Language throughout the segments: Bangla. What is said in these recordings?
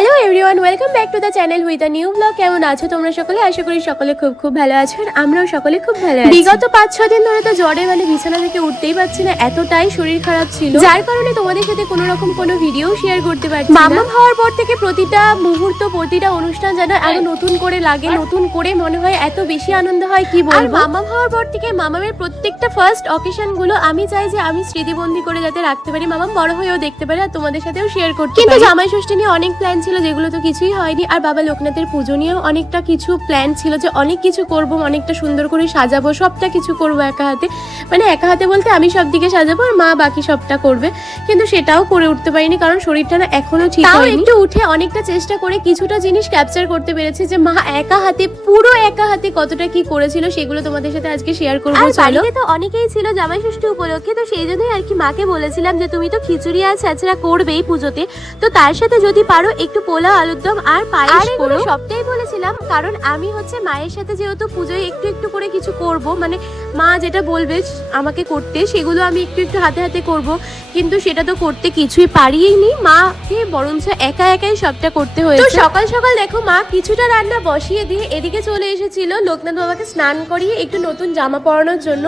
Salud. Everyone welcome back to the channel with new blog কেমন আছো তোমরা সকলে? আশা করি সকলে খুব খুব ভালো আছো আর আমরাও সকলে খুব ভালো আছি। বিগত পাঁচ ছ দিন ধরে তো জ্বরে মানে বিছানা থেকে উঠতেই পারছি না এতটাই শরীর খারাপ ছিল। যার কারণে তোমাদের সাথে কোনো রকম কোনো ভিডিও শেয়ার করতে পারছি মামা হওয়ার পর থেকে প্রতিটা মুহূর্ত প্রতিটা অনুষ্ঠান যেন আরও নতুন করে লাগে নতুন করে মনে হয় এত বেশি আনন্দ হয় কি বলব? মামা হওয়ার পর থেকে মামামের প্রত্যেকটা ফার্স্ট অকেশনগুলো আমি চাই যে আমি স্মৃতিবন্দি করে যাতে রাখতে পারি। মামাম বড় হয়েও দেখতে পারে আর তোমাদের সাথেও শেয়ার করতে কিন্তু জামাই ষষ্ঠী নিয়ে অনেক প্ল্যান ছিল যেগুলো তো কিছুই হয়নি। আর বাবা লোকনাথের পুজো নিয়েও অনেকটা কিছু প্ল্যান ছিল যে অনেক কিছু করব অনেকটা সুন্দর করে সাজাবো সবটা কিছু করব একা হাতে। মানে একা হাতে বলতে আমি সব দিকে সাজাবো আর মা বাকি সবটা করবে। কিন্তু সেটাও করে উঠতে পারিনি কারণ শরীরটা না এখনও ঠিক তাও একটু উঠে অনেকটা চেষ্টা করে কিছুটা জিনিস ক্যাপচার করতে পেরেছি যে মা একা হাতে পুরো একা হাতে কতটা কি করেছিল সেগুলো তোমাদের সাথে আজকে শেয়ার করব চলো। তো অনেকেই ছিল জামাই ষষ্ঠী উপলক্ষে তো সেই জন্যই আর কি মাকে বলেছিলাম যে তুমি তো খিচুড়ি আর ছাছড়া করবেই পুজোতে। তো তার সাথে যদি পারো একটু পোলাও আলুর দম আর পায়েস করো। সবটাই বলেছিলাম কারণ আমি হচ্ছে মায়ের সাথে যেহেতু পুজোয় একটু একটু করে কিছু করব মানে মা যেটা বলবে আমাকে করতে সেগুলো আমি একটু একটু হাতে হাতে করব কিন্তু সেটা তো করতে কিছুই পারিনি। মাকে বরঞ্চ একা একাই সবটা করতে হয়েছে। তো সকাল সকাল দেখো মা কিছুটা রান্না বসিয়ে দিয়ে এদিকে চলে এসেছিল। লোকনাথ বাবাকে স্নান করিয়ে একটু নতুন জামা পরানোর জন্য।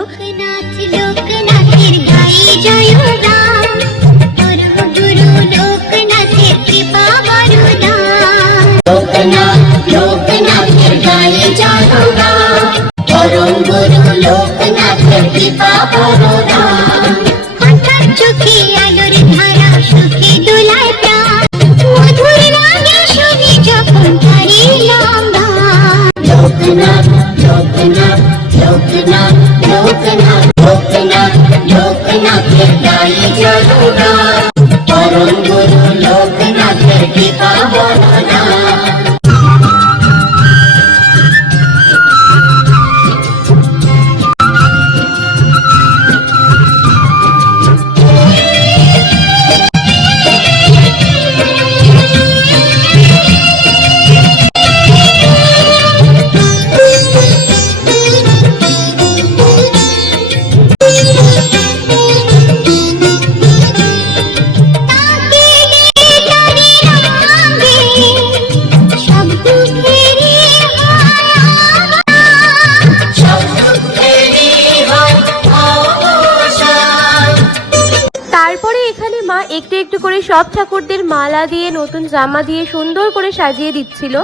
নতুন জামা দিয়ে সুন্দর করে সাজিয়ে দিচ্ছিল।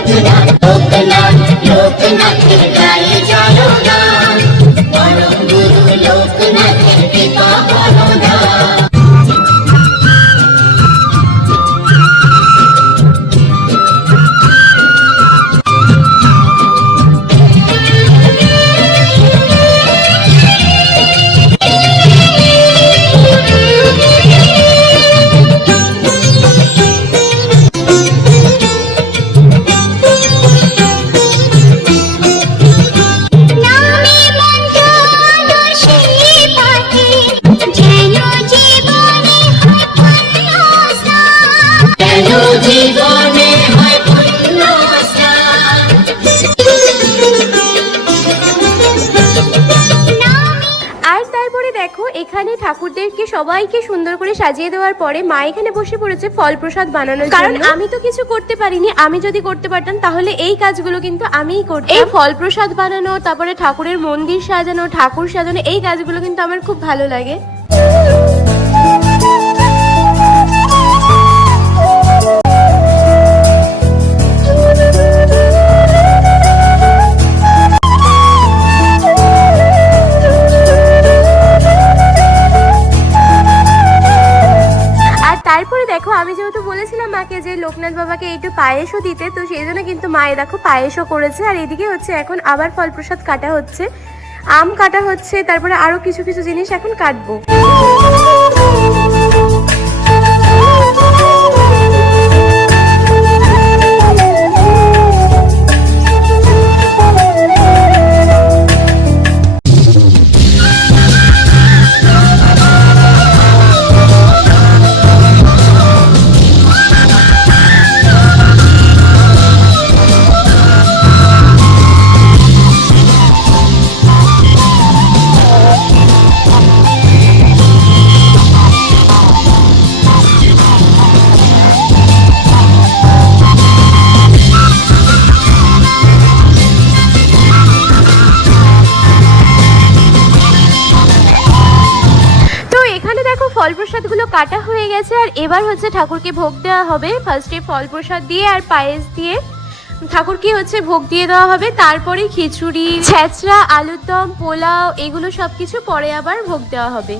লোকনাথ লোকনাথ লোকনাথের গায়ে সাজিয়ে দেওয়ার পরে মা এখানে বসে পড়েছে ফল প্রসাদ বানানোর কারণ আমি তো কিছু করতে পারিনি আমি যদি করতে পারতাম তাহলে এই কাজগুলো কিন্তু আমিই করতাম। এই ফল প্রসাদ বানানো তারপরে ঠাকুরের মন্দির সাজানো ঠাকুর সাজানো এই কাজগুলো কিন্তু আমার খুব ভালো লাগে। তারপরে দেখো, আমি যেহেতু বলেছিলাম মাকে যে লোকনাথ বাবাকে একটু পায়েসও দিতে, তো সেই জন্য কিন্তু মায়ে দেখো পায়েসও করেছে। আর এদিকে হচ্ছে এখন আবার ফল প্রসাদ কাটা হচ্ছে। আম কাটা হচ্ছে, তারপরে আরও কিছু কিছু জিনিস এখন কাটবো। কাটা হয়ে গেছে আর এবার হচ্ছে ঠাকুরকে ভোগ দেওয়া হবে। ফার্স্টে ফল প্রসাদ দিয়ে আর পায়েস দিয়ে ঠাকুরকে হচ্ছে ভোগ দিয়ে দেওয়া হবে। তারপরে খিচুড়ি, ছেঁচড়া, আলুর দম, পোলাও এগুলো সব কিছু পরে আবার ভোগ দেওয়া হবে।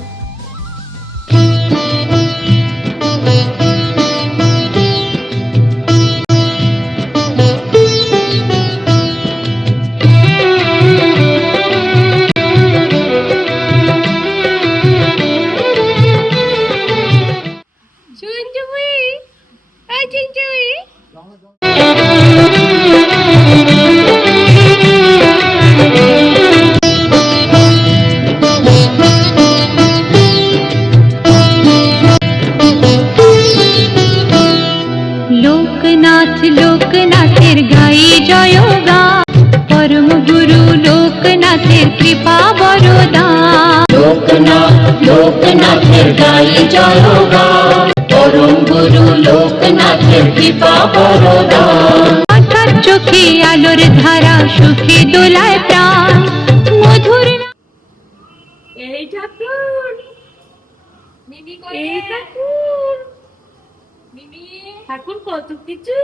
লোকনাথের কৃপা বরদা। লোকনাথ লোকনাথের গায়ে জয় গান পরম গুরু লোকনাথের কৃপা বরদান হঠাৎ চোখে আলোর ধারা সুখে দোলায় প্রাণ। মধুর এই ঠাকুর এই ঠাকুর। ঠাকুর কত কিছু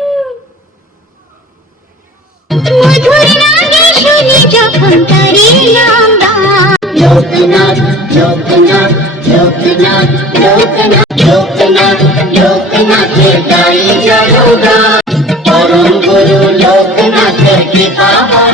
लोकनाथ लोकनाथ लोकनाथ लोकनाथ लोकनाथ लोकनाथ गाई जाऊंगा परम योगिनाथ लोकनाथ योगिनाथ योगना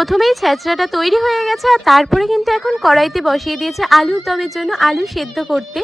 প্রথমেই ছেঁচড়াটা তৈরি হয়ে গেছে আর তারপরে কিন্তু এখন কড়াইতে বসিয়ে দিয়েছে আলুর দমের জন্য আলু সেদ্ধ করতে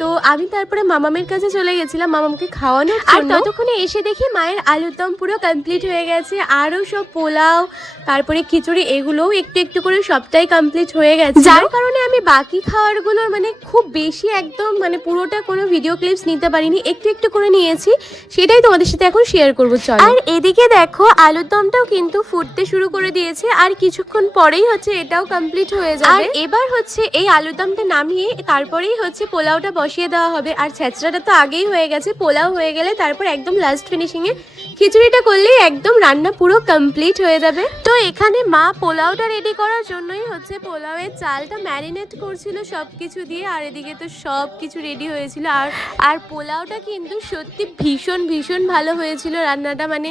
তো আমি তারপরে মামামের কাছে চলে গেছিলাম মামামকে খাওয়ানো আর ততক্ষণে এসে দেখি মায়ের আলুর দম পুরো কমপ্লিট হয়ে গেছে আরও সব পোলাও তারপরে খিচুড়ি এগুলোও একটু একটু করে সবটাই কমপ্লিট হয়ে গেছে। যার কারণে আমি বাকি খাবারগুলোর মানে খুব বেশি একদম মানে পুরোটা কোনো ভিডিও ক্লিপস নিতে পারিনি একটু একটু করে নিয়েছি সেটাই তোমাদের সাথে এখন শেয়ার করব চল। আর এদিকে দেখো আলুর দমটাও কিন্তু ফুটতে শুরু করে দিয়েছে আর কিছুক্ষণ পরেই হচ্ছে এটাও কমপ্লিট হয়ে যাবে। আর এবার হচ্ছে এই আলুর দমটা নামিয়ে তারপরেই হচ্ছে পোলাওটা বসিয়ে দেওয়া হবে। আর ছেঁচড়াটা তো আগেই হয়ে গেছে, পোলাও হয়ে গেলে তারপর একদম লাস্ট ফিনিশিং এ খিচুড়িটা করলেই একদম রান্না পুরো কমপ্লিট হয়ে যাবে। তো এখানে মা পোলাওটা রেডি করার জন্যই হচ্ছে পোলাওয়ের চালটা ম্যারিনেট করছিল সব কিছু দিয়ে, আর এদিকে তো সব কিছু রেডি হয়েছিল। আর আর পোলাওটা কিন্তু সত্যি ভীষণ ভীষণ ভালো হয়েছিল রান্নাটা। মানে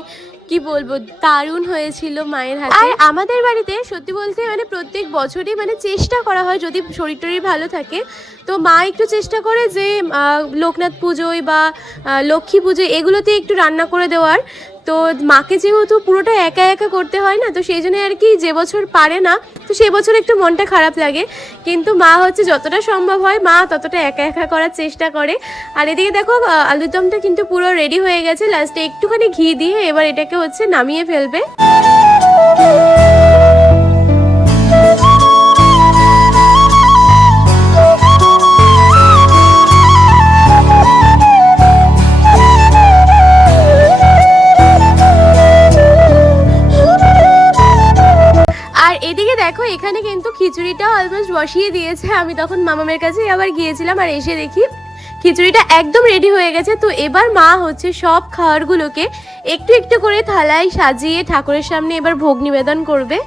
কি বলব, দারুণ হয়েছিল মায়ের হাতে। আর আমাদের বাড়িতে, সত্যি বলতে মানে প্রত্যেক বছরই মানে চেষ্টা করা হয় যদি শরীর টরীর ভালো থাকে, তো মা একটু চেষ্টা করে যে লোকনাথ পুজোয় বা লক্ষ্মী পুজোয় এগুলোতে একটু রান্না করে দেওয়ার। তো মাকে যেহেতু পুরোটা একা একা করতে হয় না, তো সেই জন্য আর কি যে বছর পারে না, তো সে বছর একটু মনটা খারাপ লাগে। কিন্তু মা হচ্ছে যতটা সম্ভব হয়, মা ততটা একা একা করার চেষ্টা করে। আর এদিকে দেখো আলুরদমটা আলুর দমটা কিন্তু পুরো রেডি হয়ে গেছে। লাস্টে একটুখানি ঘি দিয়ে এবার এটাকে হচ্ছে নামিয়ে ফেলবে। খিচুড়িটাও অলমোস্ট বসিয়ে দিয়েছে। আমি তখন মামামের কাছে আবার গিয়েছিলাম আর এসে দেখি খিচুড়িটা একদম রেডি হয়ে গেছে। তো এবার মা হচ্ছে সব খাবারগুলোকে একটু একটু করে থালায় সাজিয়ে ঠাকুরের সামনে এবার ভোগ নিবেদন করবে।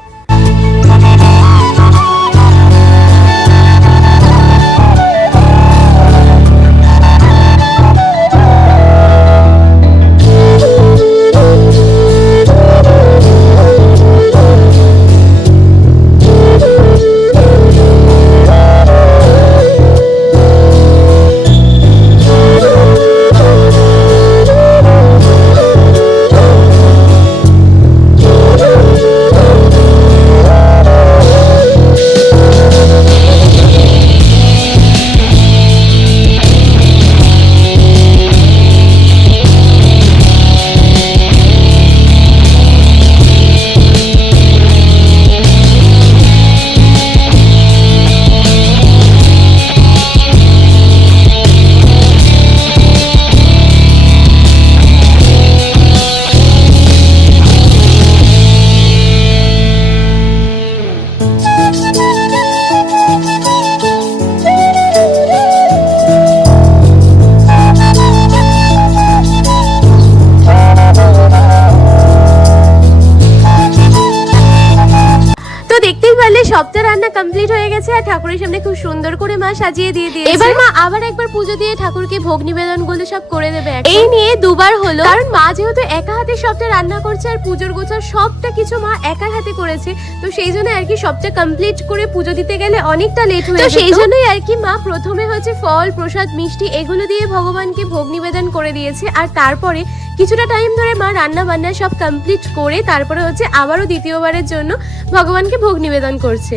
ঠাকুরের সামনে খুব সুন্দর করে মা সাজিয়ে দিয়ে দিয়েছে। এবার মা আবার একবার পুজো দিয়ে ঠাকুরকে ভোগ নিবেদনগুলো সব করে দেবে। এই নিয়ে দুবার হলো। কারণ মা যেহেতু একা হাতে সবটা রান্না করছে আর পুজোর গোছার সবটা কিছু মা একার হাতে করেছে তো সেই জন্য আর কি সবটা কমপ্লিট করে পুজো দিতে গেলে অনেকটা লেট হয়ে তো সেই জন্যই আর কি মা প্রথমে হচ্ছে ফল প্রসাদ মিষ্টি এগুলো দিয়ে ভগবানকে ভোগ নিবেদন করে দিয়েছে। আর তারপরে কিছুটা টাইম ধরে মা রান্না বান্না সব কমপ্লিট করে তারপরে হচ্ছে আবারও দ্বিতীয়বারের জন্য ভগবানকে ভোগ নিবেদন করছে।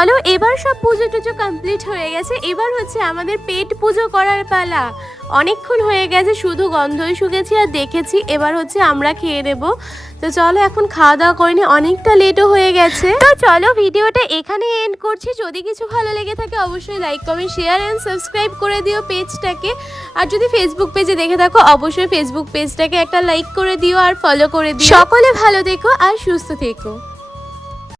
চলো, এবার সব পুজো টুজো কমপ্লিট হয়ে গেছে। এবার হচ্ছে আমাদের পেট পুজো করার পালা। অনেকক্ষণ হয়ে গেছে, শুধু গন্ধই শুকেছি আর দেখেছি। এবার হচ্ছে আমরা খেয়ে দেব তো চলো, এখন খাওয়া দাওয়া করিনি অনেকটা লেটও হয়ে গেছে। তো চলো, ভিডিওটা এখানে এন্ড করছি। যদি কিছু ভালো লেগে থাকে, অবশ্যই like comment share and subscribe করে দিও পেজটাকে আর যদি ফেসবুক পেজে দেখে থাকো, অবশ্যই ফেসবুক পেজটাকে একটা লাইক করে দিও আর ফলো করে দিও। সকলে ভালো থেকো আর সুস্থ থেকো।